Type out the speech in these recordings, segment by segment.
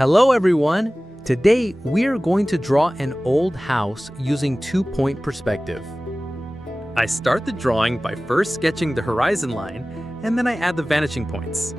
Hello everyone! Today we're going to draw an old house using two-point perspective. I start the drawing by first sketching the horizon line, and then I add the vanishing points.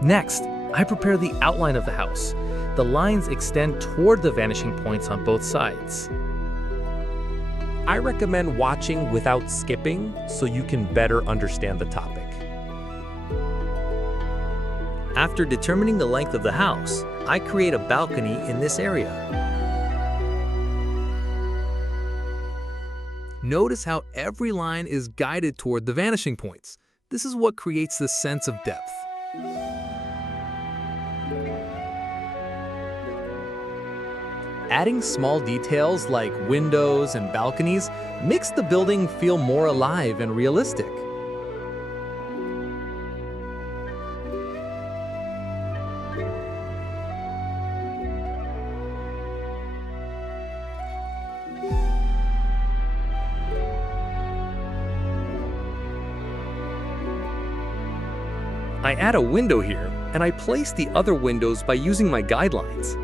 Next, I prepare the outline of the house. The lines extend toward the vanishing points on both sides. I recommend watching without skipping so you can better understand the topic. After determining the length of the house, I create a balcony in this area. Notice how every line is guided toward the vanishing points. This is what creates the sense of depth. Adding small details like windows and balconies makes the building feel more alive and realistic. I add a window here, and I place the other windows by using my guidelines.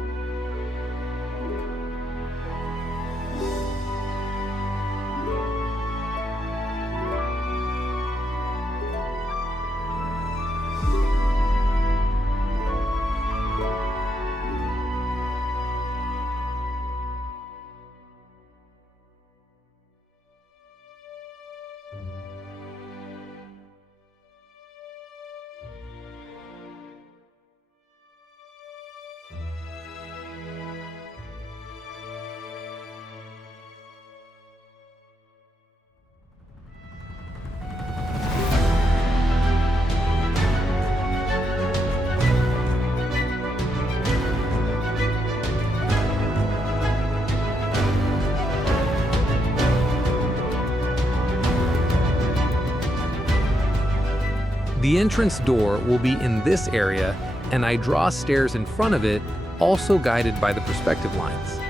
The entrance door will be in this area, and I draw stairs in front of it, also guided by the perspective lines.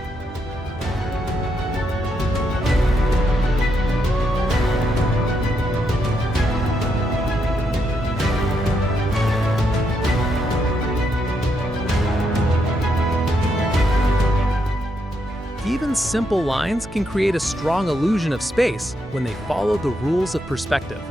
Even simple lines can create a strong illusion of space when they follow the rules of perspective.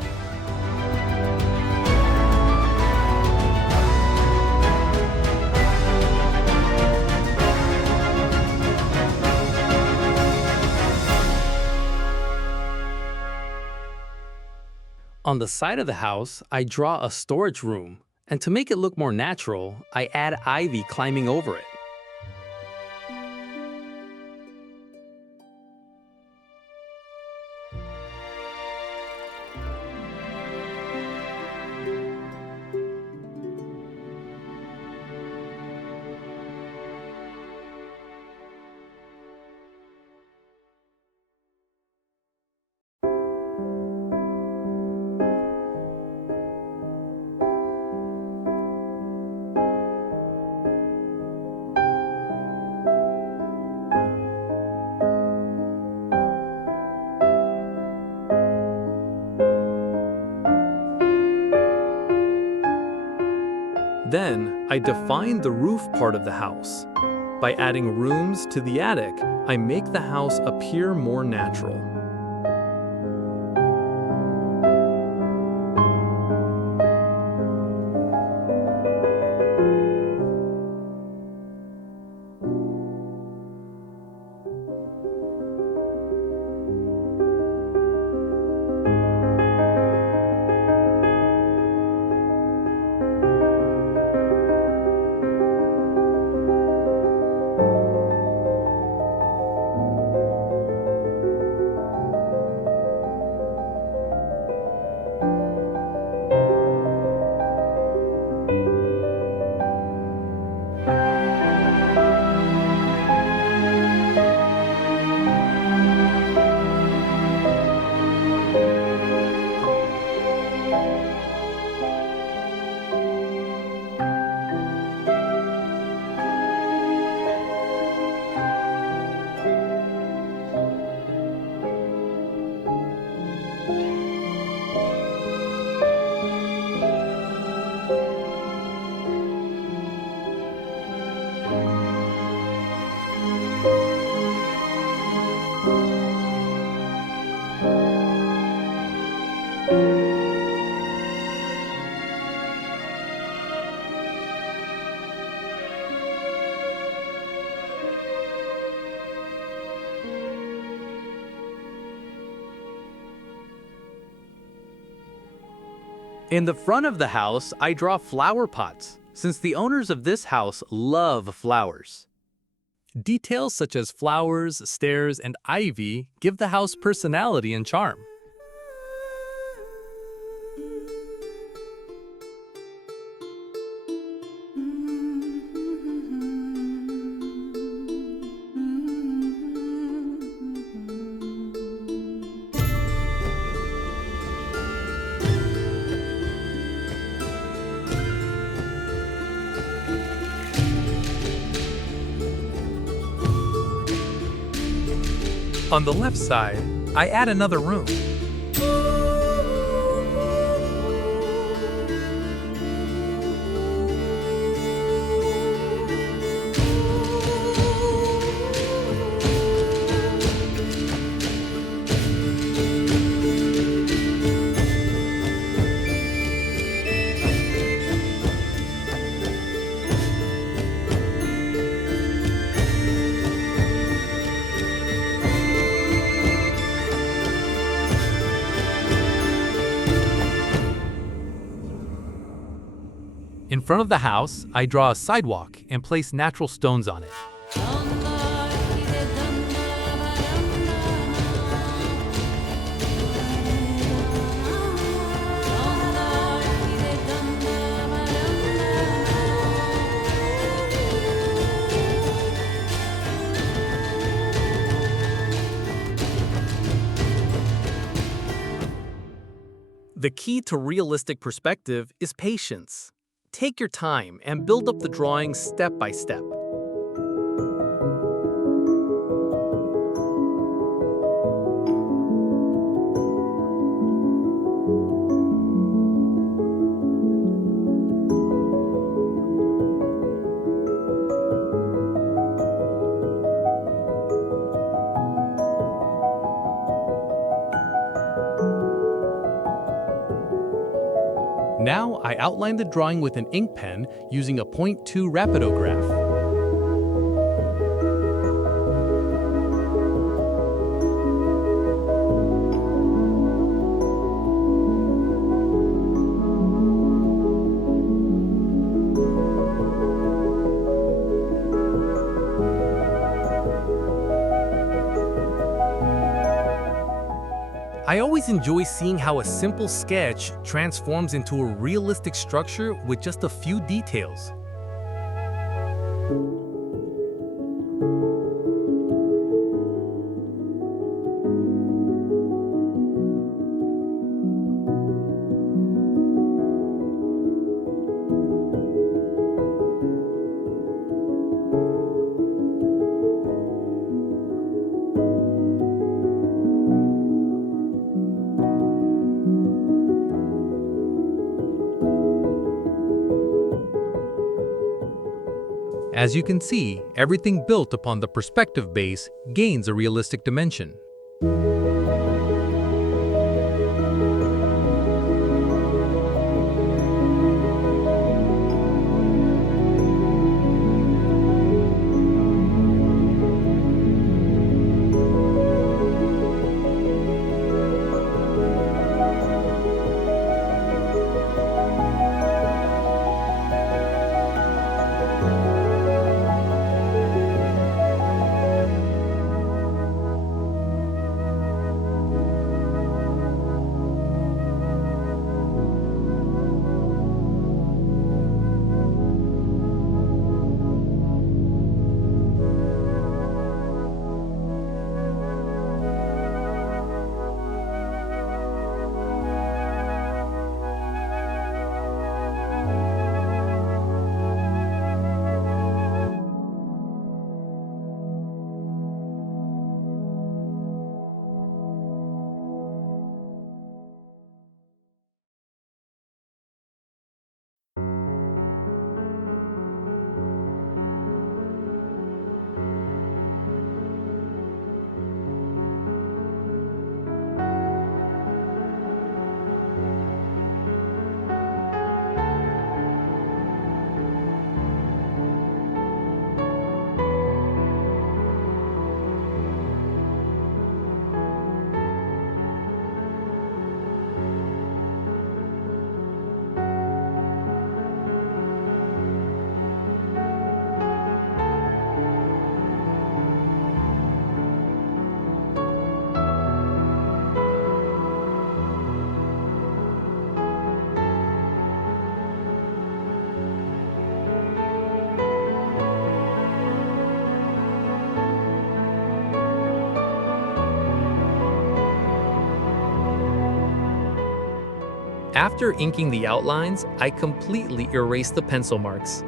On the side of the house, I draw a storage room, and to make it look more natural, I add ivy climbing over it. Then, I define the roof part of the house. By adding rooms to the attic, I make the house appear more natural. In the front of the house, I draw flower pots, since the owners of this house love flowers. Details such as flowers, stairs, and ivy give the house personality and charm. On the left side, I add another room. In front of the house, I draw a sidewalk and place natural stones on it. The key to realistic perspective is patience. Take your time and build up the drawing step by step. Now I outline the drawing with an ink pen using a 0.2 rapidograph. I always enjoy seeing how a simple sketch transforms into a realistic structure with just a few details. As you can see, everything built upon the perspective base gains a realistic dimension. After inking the outlines, I completely erased the pencil marks.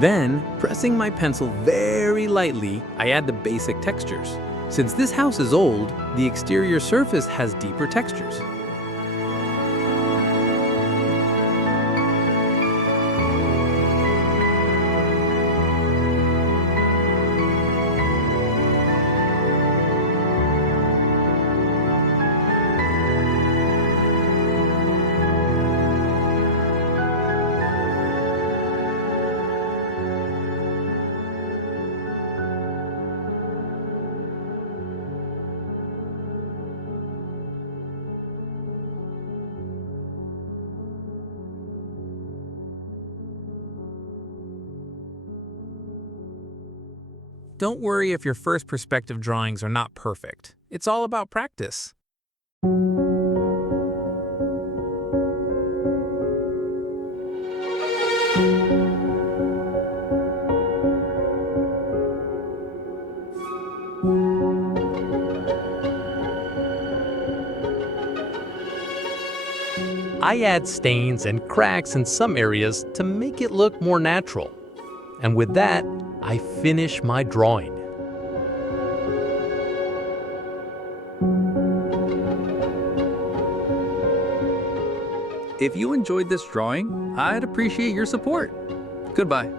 Then, pressing my pencil very lightly, I add the basic textures. Since this house is old, the exterior surface has deeper textures. Don't worry if your first perspective drawings are not perfect. It's all about practice. I add stains and cracks in some areas to make it look more natural. And with that, I finish my drawing. If you enjoyed this drawing, I'd appreciate your support. Goodbye.